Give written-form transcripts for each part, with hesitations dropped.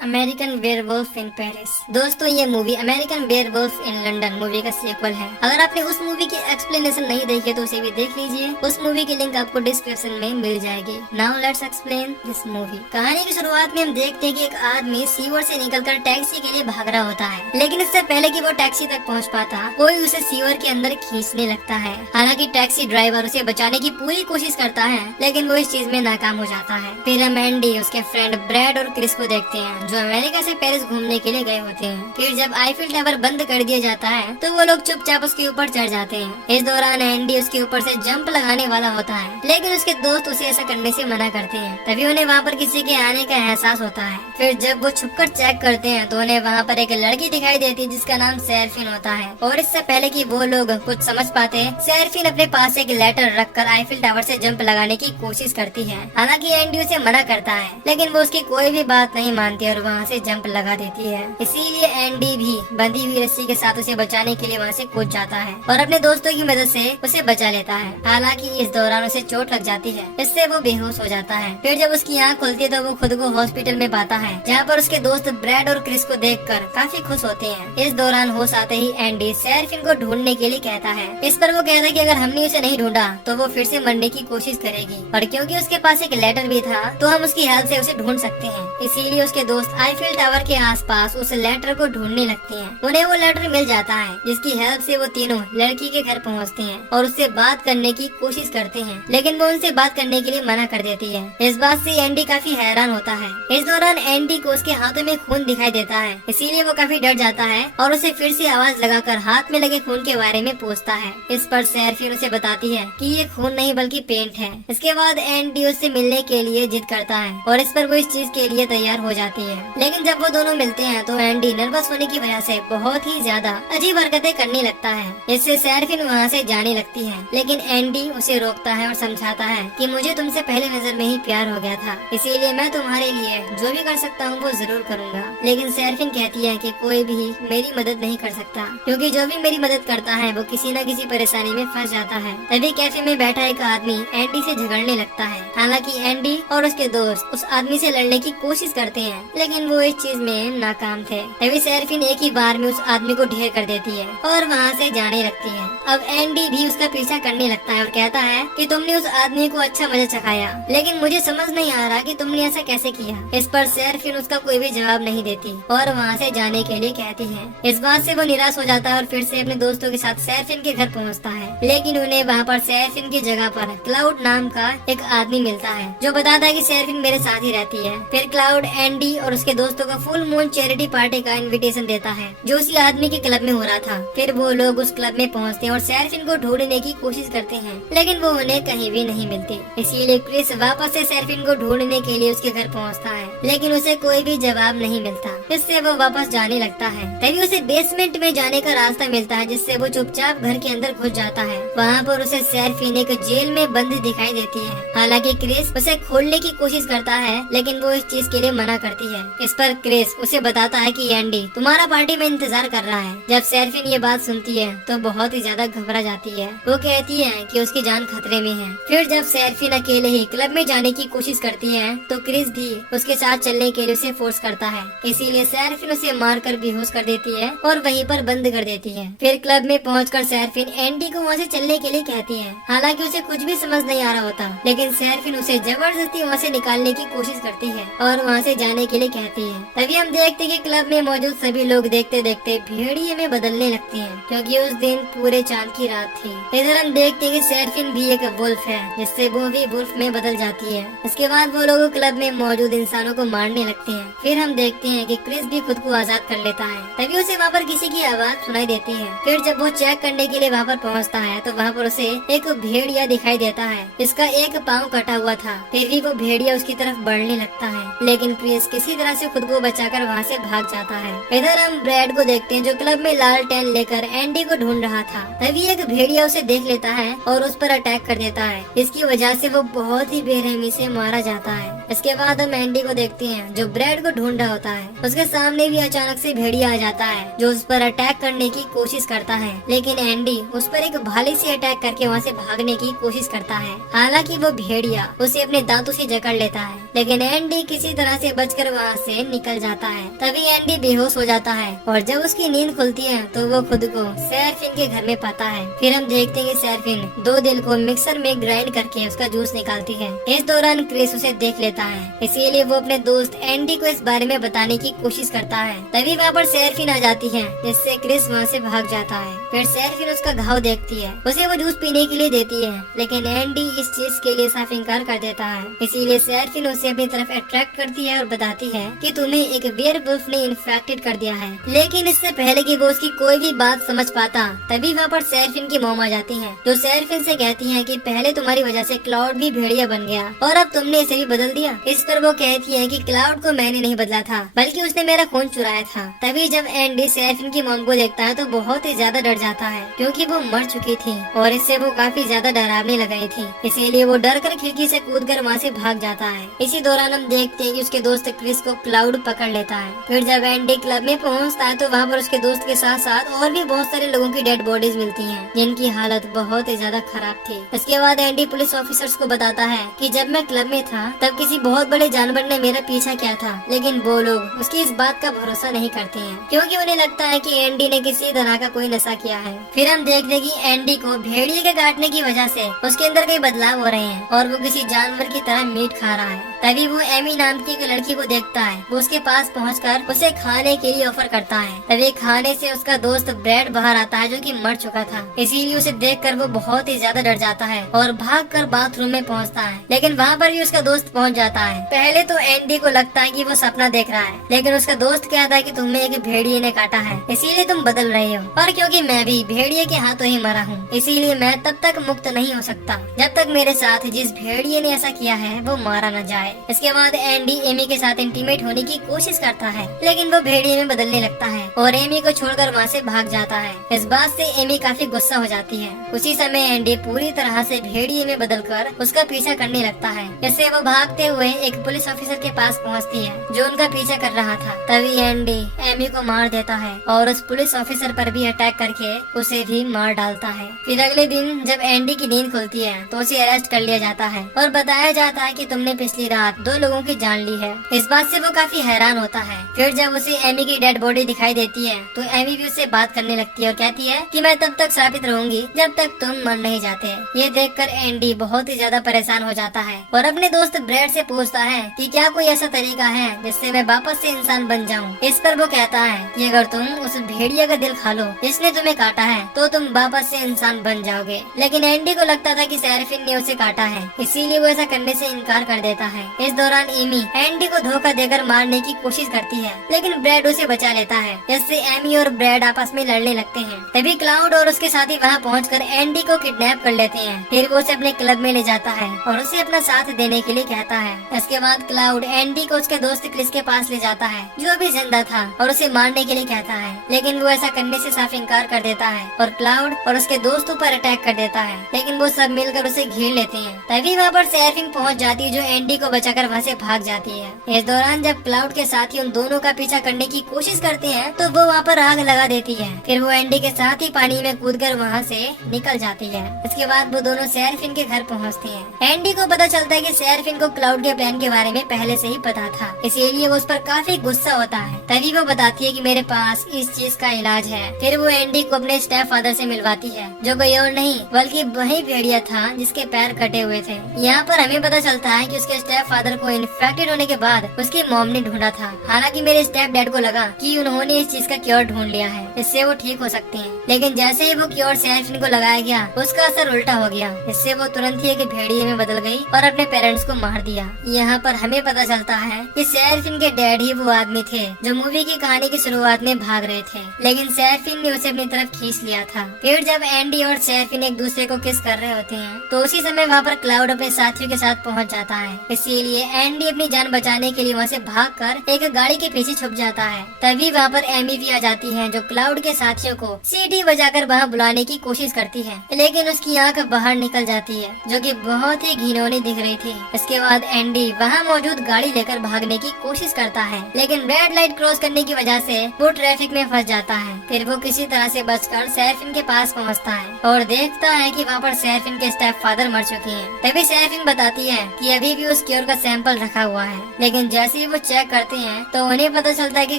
American werewolf in Paris. दोस्तों, ये movie American werewolf in London movie का sequel है। अगर आपने उस मूवी की एक्सप्लेनेशन नहीं देखी तो उसे भी देख लीजिए। उस मूवी की लिंक आपको डिस्क्रिप्शन में मिल जाएगी। Now let's explain this movie. कहानी की शुरुआत में हम देखते हैं कि एक आदमी सीवर से निकलकर टैक्सी के लिए भाग रहा होता है, लेकिन इससे पहले कि वो टैक्सी तक पहुंच पाता, कोई उसे सीवर के अंदर खींचने लगता है। हालांकि टैक्सी ड्राइवर उसे बचाने की पूरी कोशिश करता है, लेकिन वो इस चीज में नाकाम हो जाता है। फिर हम एंडी, उसके फ्रेंड ब्रैड और क्रिस को देखते हैं जो अमेरिका से पेरिस घूमने के लिए गए होते हैं। फिर जब आईफिल टावर बंद कर दिया जाता है तो वो लोग चुपचाप उसके ऊपर चढ़ जाते हैं। इस दौरान एंडी उसके ऊपर से जंप लगाने वाला होता है, लेकिन उसके दोस्त उसे ऐसा करने से मना करते हैं। तभी उन्हें वहाँ पर किसी के आने का एहसास होता है। फिर जब वो छुपकर चेक करते हैं तो उन्हें वहाँ पर एक लड़की दिखाई देती है जिसका नाम सेरफिन होता है। और इससे पहले कि वो लोग कुछ समझ पाते, सेरफिन अपने पास एक लेटर रखकर आईफिल टावर से जंप लगाने की कोशिश करती है। हालांकि एंडी उसे मना करता है, लेकिन वो उसकी कोई भी बात नहीं मानती और वहाँ से जंप लगा देती है। इसीलिए एंडी भी बंधी हुई रस्सी के साथ उसे बचाने के लिए वहाँ से कूद जाता है और अपने दोस्तों की मदद से उसे बचा लेता है। हालांकि इस दौरान उसे चोट लग जाती है, इससे वो बेहोश हो जाता है। फिर जब उसकी आँख खुलती है तो वो खुद को हॉस्पिटल में पाता है, जहाँ पर उसके दोस्त ब्रैड और क्रिस को देखकर काफी खुश होते हैं। इस दौरान होश आते ही एंडी सेरफिन को ढूंढने के लिए कहता है। इस पर वो कहता है कि अगर हमने उसे नहीं ढूंढा तो वो फिर से मरने की कोशिश करेगी, और क्योंकि उसके पास एक लेटर भी था तो हम उसकी हेल्प से उसे ढूंढ सकते हैं। इसीलिए उसके दोस्त आईफिल टावर के आसपास उस लेटर को ढूंढने लगते हैं। उन्हें वो लेटर मिल जाता है, जिसकी हेल्प से वो तीनों लड़की के घर पहुंचते हैं और उससे बात करने की कोशिश करते हैं, लेकिन वो उनसे बात करने के लिए मना कर देती है। इस बात से एंडी काफी हैरान होता है। इस दौरान एंडी को उसके हाथों में खून दिखाई देता है, इसीलिए वो काफी डर जाता है और उसे फिर से आवाज लगाकर हाथ में लगे खून के बारे में पूछता है। इस पर सेरफिन उसे बताती है कि ये खून नहीं बल्कि पेंट है। इसके बाद एंडी उससे मिलने के लिए जिद करता है और इस पर वो इस चीज के लिए तैयार हो जाती है। लेकिन जब वो दोनों मिलते हैं तो एंडी नर्वस होने की वजह से बहुत ही ज्यादा अजीब हरकतें करने लगता है। इससे सेरफिन वहाँ से जाने लगती है, लेकिन एंडी उसे रोकता है और समझाता है कि मुझे तुमसे पहले नजर में ही प्यार हो गया था, इसीलिए मैं तुम्हारे लिए जो भी कर सकता हूँ वो जरूर करूँगा। लेकिन सेरफिन कहती है कि कोई भी मेरी मदद नहीं कर सकता, क्योंकि जो भी मेरी मदद करता है वो किसी न किसी परेशानी में फंस जाता है। तभी कैफे में बैठा एक आदमी एंडी से झगड़ने लगता है। हालांकि एंडी और उसके दोस्त उस आदमी से लड़ने की कोशिश करते हैं, लेकिन वो इस चीज में नाकाम थे। तभी सेरफिन एक ही बार में उस आदमी को ढेर कर देती है और वहाँ से जाने लगती है। अब एंडी भी उसका पीछा करने लगता है और कहता है कि तुमने उस आदमी को अच्छा मजा चखाया, लेकिन मुझे समझ नहीं आ रहा कि तुमने ऐसा कैसे किया। इस पर सेरफिन उसका कोई भी जवाब नहीं देती और वहाँ से जाने के लिए कहती है। इस बात से वो निराश हो जाता है और फिर से अपने दोस्तों के साथ सेरफिन के घर पहुँचता है, लेकिन उन्हें वहाँ पर सेरफिन की जगह पर क्लाउड नाम का एक आदमी मिलता है जो बताता है कि सेरफिन मेरे साथ ही रहती है। फिर क्लाउड एंडी और उसके दोस्तों को फुल मून चैरिटी पार्टी का इनविटेशन देता है जो उसी आदमी के क्लब में हो रहा था। फिर वो लोग उस क्लब में पहुंचते हैं और सेरफिन को ढूंढने की कोशिश करते हैं, लेकिन वो उन्हें कहीं भी नहीं मिलती। इसीलिए क्रिस वापस से सेरफिन को ढूंढने के लिए उसके घर पहुंचता है, लेकिन उसे कोई भी जवाब नहीं मिलता। इससे वो वापस जाने लगता है। तभी उसे बेसमेंट में जाने का रास्ता मिलता है, जिससे वो चुपचाप घर के अंदर घुस जाता है। वहाँ पर उसे सेरफिन एक जेल में बंद दिखाई देती है। हालांकि क्रिस उसे खोलने की कोशिश करता है, लेकिन वो इस चीज के लिए मना करती है। इस पर क्रिस उसे बताता है कि एंडी तुम्हारा पार्टी में इंतजार कर रहा है। जब सेरफिन ये बात सुनती है तो बहुत ही ज्यादा घबरा जाती है। वो कहती है कि उसकी जान खतरे में है। फिर जब सेरफिन अकेले ही क्लब में जाने की कोशिश करती है तो क्रिस भी उसके साथ चलने के लिए उसे फोर्स करता है। इसीलिए सेरफिन उसे मारकर बेहोश कर देती है और वहीं पर बंद कर देती है। फिर क्लब में पहुंचकर सेरफिन एंडी को वहाँ से चलने के लिए कहती है। हालांकि उसे कुछ भी समझ नहीं आ रहा होता, लेकिन सेरफिन उसे जबरदस्ती वहाँ से निकालने की कोशिश करती है और वहाँ से जाने के लिए कहती है। तभी हम देखते हैं कि क्लब में मौजूद सभी लोग देखते देखते भेड़िए में बदलने लगते हैं, क्योंकि उस दिन पूरे चांद की रात थी। इधर हम देखते हैं कि सेरफिन भी एक वुल्फ है, जिससे वो भी वुल्फ में बदल जाती है। इसके बाद वो लोग क्लब में मौजूद इंसानों को मारने लगते हैं। फिर हम देखते हैं कि क्रिस भी खुद को आजाद कर लेता है। तभी उसे वहाँ पर किसी की आवाज सुनाई देती है। फिर जब वो चेक करने के लिए वहाँ पर पहुँचता है तो वहाँ पर उसे एक भेड़िया दिखाई देता है। इसका एक पाँव कटा हुआ था। फिर भी वो भेड़िया उसकी तरफ बढ़ने लगता है, लेकिन क्रिस किसी तरह से खुद को बचाकर वहाँ से भाग जाता है। इधर हम ब्रैड को देखते हैं जो क्लब में लालटेन लेकर एंडी को ढूंढ रहा था। तभी एक भेड़िया उसे देख लेता है और उस पर अटैक कर देता है। इसकी वजह से वो बहुत ही बेरहमी से मारा जाता है। इसके बाद हम एंडी को देखते हैं जो ब्रेड को ढूंढ रहा होता है। उसके सामने भी अचानक से भेड़िया आ जाता है जो उस पर अटैक करने की कोशिश करता है, लेकिन एंडी उस पर एक भाले से अटैक करके वहाँ से भागने की कोशिश करता है। हालांकि वो भेड़िया उसे अपने दांतों से जकड़ लेता है, लेकिन एंडी किसी तरह से बचकर वहाँ से निकल जाता है। तभी एंडी बेहोश हो जाता है और जब उसकी नींद खुलती है तो वो खुद को सेरफिन के घर में पाता है। फिर हम देखते हैं कि सेरफिन 2 दिल को मिक्सर में ग्राइंड करके उसका जूस निकालती है। इस दौरान क्रिस उसे देख लेता है, इसीलिए वो अपने दोस्त एंडी को इस बारे में बताने की कोशिश करता है। तभी वहाँ पर सेरफिन आ जाती है, जिससे क्रिस वहाँ से भाग जाता है। फिर सेरफिन उसका घाव देखती है, उसे वो जूस पीने के लिए देती है, लेकिन एंडी इस चीज के लिए साफ इनकार कर देता है। इसीलिए सेरफिन उसे अपनी तरफ अट्रैक्ट करती है और बताती है कि तुम्हें एक वेयरवुल्फ ने इन्फेक्टेड कर दिया है। लेकिन इससे पहले कि वो उसकी कोई भी बात समझ पाता, तभी वहाँ पर सेरफिन की मॉम आ जाती है, जो सेरफिन से कहती है कि पहले तुम्हारी वजह से क्लाउड भी भेड़िया बन गया और अब तुमने इसे भी बदल दिया। इस पर वो कहती है कि क्लाउड को मैंने नहीं बदला था, बल्कि उसने मेरा खून चुराया था। तभी जब एंडी सेरफिन की मॉम को देखता है तो बहुत ही ज्यादा डर जाता है, क्योंकि वो मर चुकी थी और इससे वो काफी ज्यादा डरावनी लग रही थी। इसीलिए वो डर कर खिड़की से कूदकर वहाँ से भाग जाता है। इसी दौरान हम देखते हैं कि उसके दोस्त क्रिस को क्लाउड पकड़ लेता है। फिर जब एंडी क्लब में पहुँचता है तो वहाँ पर उसके दोस्त के साथ साथ और भी बहुत सारे लोगों की डेड बॉडीज मिलती हैं, जिनकी हालत बहुत ही ज्यादा खराब थी। इसके बाद एंडी पुलिस ऑफिसर्स को बताता है कि जब मैं क्लब में था तब किसी बहुत बड़े जानवर ने मेरा पीछा किया था, लेकिन वो लोग उसकी इस बात का भरोसा नहीं करते हैं, क्योंकि उन्हें लगता है कि एंडी ने किसी तरह का कोई नशा किया है। फिर हम देखते हैं कि एंडी को भेड़िए के काटने की वजह से उसके अंदर कई बदलाव हो रहे हैं और वो किसी जानवर की तरह मीट खा रहा है। तभी वो एमी नाम की एक लड़की को देखता है, वो उसके पास पहुंचकर उसे खाने के लिए ऑफर करता है। तभी खाने से उसका दोस्त ब्रेड बाहर आता है, जो कि मर चुका था। इसीलिए उसे देखकर वो बहुत ही ज्यादा डर जाता है और भागकर बाथरूम में पहुंचता है, लेकिन वहाँ पर भी उसका दोस्त पहुंच जाता है। पहले तो एंडी को लगता है कि वो सपना देख रहा है, लेकिन उसका दोस्त कहता है कि तुम्हें एक भेड़िए ने काटा है, इसीलिए तुम बदल रहे हो, और क्योंकि मैं भी भेड़िए के हाथों ही मरा हूँ, इसीलिए मैं तब तक मुक्त नहीं हो सकता जब तक मेरे साथ जिस भेड़िए ने ऐसा किया है वो मारा न जाए। इसके बाद एंडी एमी के साथ इंटीमेट होने की कोशिश करता है, लेकिन वो भेड़िए में बदलने लगता है और एमी को छोड़कर वहाँ से भाग जाता है। इस बात से एमी काफी गुस्सा हो जाती है। उसी समय एंडी पूरी तरह से भेड़िए में बदलकर उसका पीछा करने लगता है, जिससे वो भागते हुए एक पुलिस ऑफिसर के पास पहुँचती है जो उनका पीछा कर रहा था। तभी एंडी एमी को मार देता है और उस पुलिस ऑफिसर पर भी अटैक करके उसे भी मार डालता है। फिर अगले दिन जब एंडी की नींद खुलती है तो उसे अरेस्ट कर लिया जाता है और बताया जाता है कि तुमने पिछली रात 2 लोगों की जान ली है। इस बात से वो काफी हैरान होता है। फिर जब उसे एमी की डेड बॉडी दिखाई देती है तो एमी भी उससे बात करने लगती है और कहती है कि मैं तब तक साबित रहूंगी जब तक तुम मर नहीं जाते। ये देखकर एंडी बहुत ही ज्यादा परेशान हो जाता है और अपने दोस्त ब्रेड से पूछता है कि क्या कोई ऐसा तरीका है जिससे मैं वापस से इंसान बन जाऊं। इस पर वो कहता है कि अगर तुम उस भेड़िया का दिल खा लो जिसने तुम्हें काटा है तो तुम वापस से इंसान बन जाओगे। लेकिन एंडी को लगता था कि सेरफिन ने उसे काटा है, इसीलिए वो ऐसा करने से इनकार कर देता है। इस दौरान एमी एंडी को धोखा देकर मारने की कोशिश करती है, लेकिन ब्रेड उसे बचा लेता है, जिससे एमी और ब्रेड आपस में लड़ने लगते हैं। तभी क्लाउड और उसके साथी वहाँ पहुंचकर एंडी को किडनैप कर लेते हैं। फिर वो उसे अपने क्लब में ले जाता है और उसे अपना साथ देने के लिए कहता है। इसके बाद क्लाउड एंडी को उसके दोस्त क्रिस के पास ले जाता है, जो अभी जिंदा था, और उसे मारने के लिए कहता है, लेकिन वो ऐसा करने से साफ इनकार कर देता है और क्लाउड और उसके दोस्तों पर अटैक कर देता है, लेकिन वो सब मिलकर उसे घेर लेते हैं। तभी वहाँ पर सेरफिन पहुँच जाती है, जो एंडी को बचाकर वहाँ से भाग जाती है। इस दौरान जब क्लाउड के साथी उन दोनों का पीछा करने की कोशिश करते हैं तो वो वहाँ पर आग लगा देती है। फिर वो एंडी के साथ ही पानी में कूदकर वहाँ से निकल जाती है। इसके बाद वो दोनों सेरफिन के घर पहुँचते हैं। एंडी को पता चलता है कि सेरफिन को क्लाउड के प्लान के बारे में पहले से ही पता था, इसीलिए वो उस पर काफी गुस्सा होता है। तभी वो बताती है कि मेरे पास इस चीज का इलाज है। फिर वो एंडी को अपने स्टेप फादर से मिलवाती है, जो कोई और नहीं बल्कि वही भेड़िया था जिसके पैर कटे हुए थे। यहाँ पर हमें पता चलता है कि उसके स्टेप फादर को इन्फेक्टेड होने के बाद उसकी मॉम ने ढूंढा था। हालांकि मेरे स्टेप डैड को लगा कि उन्होंने इस चीज का क्योर ढूंढ लिया है, इससे वो ठीक हो सकते हैं। लेकिन जैसे ही वो क्योर सेरफिन को लगाया गया उसका असर उल्टा हो गया, इससे वो तुरंत ही एक भेड़िए में बदल गई और अपने पेरेंट्स को मार दिया। यहाँ पर हमें पता चलता है कि सेरफिन के डैड ही वो आदमी थे जो मूवी की कहानी की शुरुआत में भाग रहे थे, लेकिन सेरफिन ने उसे अपनी तरफ खींच लिया था। फिर जब एंडी और सेरफिन एक दूसरे को किस कर रहे होते हैं तो उसी समय वहाँ पर क्लाउड अपने साथियों के साथ पहुँच जाता है। इसीलिए इसीलिए एंडी अपनी जान बचाने के लिए वहाँ से भागकर एक गाड़ी के पीछे छुप जाता है। तभी वहाँ पर एमी भी आ जाती है, जो क्लाउड के साथियों को सीटी बजाकर वहाँ बुलाने की कोशिश करती है, लेकिन उसकी आंख बाहर निकल जाती है, जो कि बहुत ही घिनौनी दिख रही थी। इसके बाद एंडी वहाँ मौजूद गाड़ी लेकर भागने की कोशिश करता है, लेकिन रेड लाइट क्रॉस करने की वजह से वो ट्रैफिक में फंस जाता है। फिर वो किसी तरह से बचकर सेराफिन के पास पहुँचता है और देखता है कि वहाँ पर सेराफिन के स्टेप फादर मर चुकी हैं। तभी सेराफिन बताती है कि अभी भी उस क्योर का सैंपल रखा हुआ है, लेकिन जैसे ही वो चेक करते हैं तो उन्हें पता चलता है कि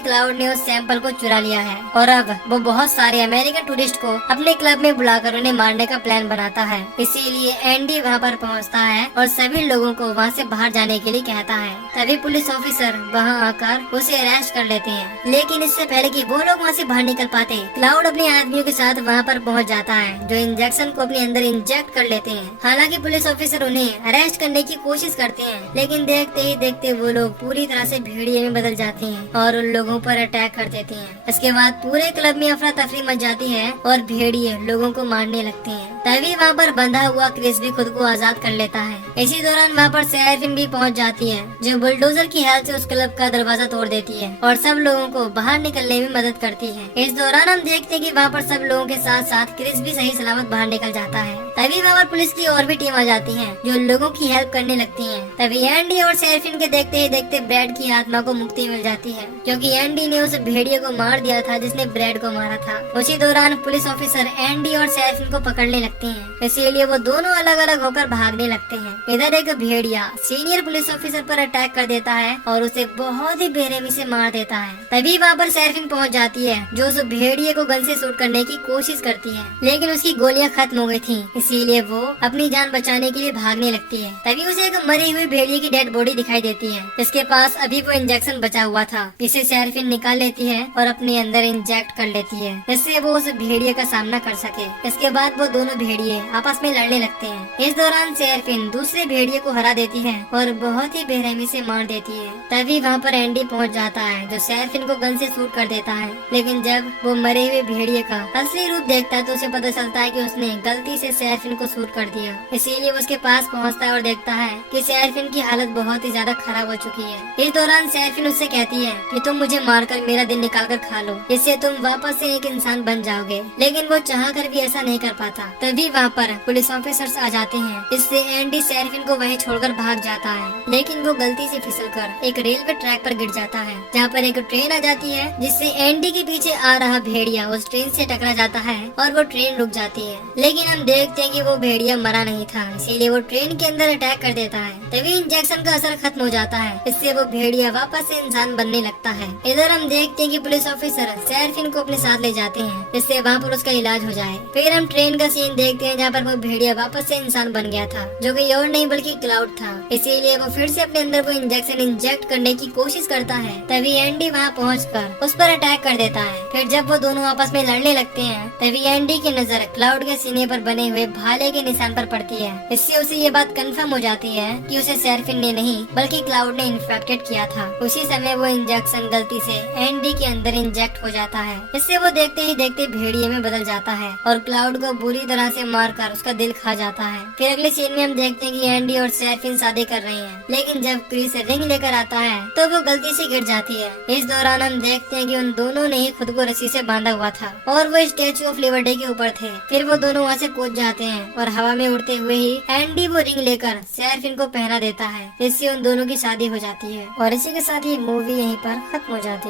क्लाउड ने उस सैंपल को चुरा लिया है और अब वो बहुत सारे अमेरिकन टूरिस्ट को अपने क्लब में बुलाकर उन्हें मारने का प्लान बनाता है। इसीलिए एंडी वहाँ पर पहुँचता है और सभी लोगों को वहाँ से बाहर जाने के लिए कहता है। तभी पुलिस ऑफिसर वहाँ आकर उसे अरेस्ट कर लेते हैं, लेकिन इससे पहले कि वो लोग वहाँ से बाहर निकल पाते, क्लाउड अपने आदमियों के साथ वहाँ पर पहुँच जाता है, जो इंजेक्शन को अपने अंदर इंजेक्ट कर लेते हैं। हालांकि पुलिस ऑफिसर उन्हें अरेस्ट करने की कोशिश करते हैं, लेकिन देखते ही देखते वो लोग पूरी तरह से भेड़िए में बदल जाते हैं और उन लोगों पर अटैक कर देते हैं। इसके बाद पूरे क्लब में अफरा तफरी मच जाती है और भेड़िए लोगों को मारने लगते हैं। तभी वहाँ पर बंधा हुआ क्रिस भी खुद को आजाद कर लेता है। इसी दौरान वहाँ पर सेराफिन भी पहुँच जाती है, जो बुलडोजर की हेल्प से उस क्लब का दरवाजा तोड़ देती है और सब लोगों को बाहर निकलने में मदद करती है। इस दौरान हम देखते हैं कि वहाँ पर सब लोगों के साथ साथ क्रिस भी सही सलामत बाहर निकल जाता है। तभी वहाँ पर पुलिस की और भी टीम आ जाती है, जो लोगों की हेल्प करने लगती है। तभी एंडी और सेराफिन के देखते ही देखते ब्रैड की आत्मा को मुक्ति मिल जाती है, क्योंकि एंडी ने उस भेड़िए को मार दिया था जिसने ब्रैड को मारा था। उसी दौरान पुलिस ऑफिसर एंडी और सेराफिन को पकड़ने लगते हैं, इसीलिए वो दोनों अलग अलग होकर भागने लगते हैं। इधर एक भेड़िया सीनियर पुलिस ऑफिसर पर अटैक कर देता है और उसे बहुत ही बेरहमी से मार देता है। तभी वहाँ पर सेराफिन पहुँच जाती है, जो उस भेड़िए को गन से शूट करने की कोशिश करती है, लेकिन उसकी गोलियां खत्म हो गई थी, इसीलिए वो अपनी जान बचाने के लिए भागने लगती है। तभी उसे एक मरी हुई भेड़िए की डेड बॉडी दिखाई देती है, इसके पास अभी वो इंजेक्शन बचा हुआ था, जिसे सेराफिन निकाल लेती है और अपने अंदर इंजेक्ट कर लेती है, इससे वो उस भेड़िए का सामना कर सके। इसके बाद वो दोनों भेड़िए आपस में लड़ने लगते हैं। इस दौरान सेराफिन दूसरे भेड़िए को हरा देती है और बहुत ही बेरहमी से मार देती है। तभी वहाँ पर एंडी पहुँच जाता है, जो सेराफिन को गन से शूट कर देता है, लेकिन जब वो मरे हुए भेड़िए का असली रूप देखता है तो उसे पता चलता है कि उसने गलती से सेराफिन को शूट कर दिया। इसीलिए उसके पास पहुँचता है और देखता है कि सेराफिन की हालत बहुत ही ज्यादा खराब हो चुकी है। इस दौरान सेराफिन उससे कहती है कि तुम मुझे मारकर मेरा दिल निकाल कर खा लो, इससे तुम वापस से एक इंसान बन जाओगे, लेकिन वो चाह कर भी ऐसा नहीं कर पाता। तभी वहाँ पर पुलिस ऑफिसर्स आ जाते हैं, इससे एंडी सेराफिन को वहीं छोड़कर भाग जाता है, लेकिन वो गलती से फिसलकर एक रेलवे ट्रैक पर गिर जाता है, जहाँ पर एक ट्रेन आ जाती है, जिससे एंडी के पीछे आ रहा भेड़िया उस ट्रेन से टकरा जाता है और वो ट्रेन रुक जाती है। लेकिन हम देखते हैं कि वो भेड़िया मरा नहीं था, इसीलिए वो ट्रेन के अंदर अटैक कर देता है। तभी इंजेक्शन का असर खत्म हो जाता है, इससे वो भेड़िया वापस से इंसान बनने लगता है। इधर हम देखते हैं कि पुलिस ऑफिसर सेराफिन को अपने साथ ले जाते हैं, जिससे वहाँ पर उसका इलाज हो जाए। फिर हम ट्रेन का सीन देखते हैं, जहाँ पर वो भेड़िया वापस से इंसान बन गया था, जो कि और नहीं बल्कि क्लाउड था। इसीलिए वो फिर से अपने अंदर वो इंजेक्शन इंजेक्ट करने की कोशिश करता है। तभी एंडी वहाँ पहुँचकर उस पर अटैक कर देता है। फिर जब वो दोनों आपस में लड़ने लगते हैं, तभी एंडी की नजर क्लाउड के सीने पर बने हुए भाले के निशान पर पड़ती है। इससे उसे ये बात कंफर्म हो जाती है कि उसे सेराफिन ने नहीं बल्कि क्लाउड ने इन्फेक्टेड किया था। उसी समय वो इंजेक्शन गलती से एंडी के अंदर इंजेक्ट हो जाता है। इससे वो देखते ही देखते भेड़िए में बदल जाता है और क्लाउड को बुरी तरह से मारकर उसका दिल खा जाता है। फिर अगले सीन में हम देखते हैं कि एंडी और सेराफिन शादी कर रही हैं, लेकिन जब क्रिस रिंग लेकर आता है तो वो गलती से गिर जाती है। इस दौरान हम देखते हैं कि उन दोनों ने ही खुद को रस्सी से बांधा हुआ था और वो स्टैचू ऑफ लिबर्टी के ऊपर थे। फिर वो दोनों वहाँ से कूद जाते हैं और हवा में उड़ते हुए ही एंडी वो रिंग लेकर सेराफिन को पहना देता है, जिससे उन दोनों की शादी हो जाती है। और इसी के साथ ये मूवी यहीं पर खत्म हो जाती है।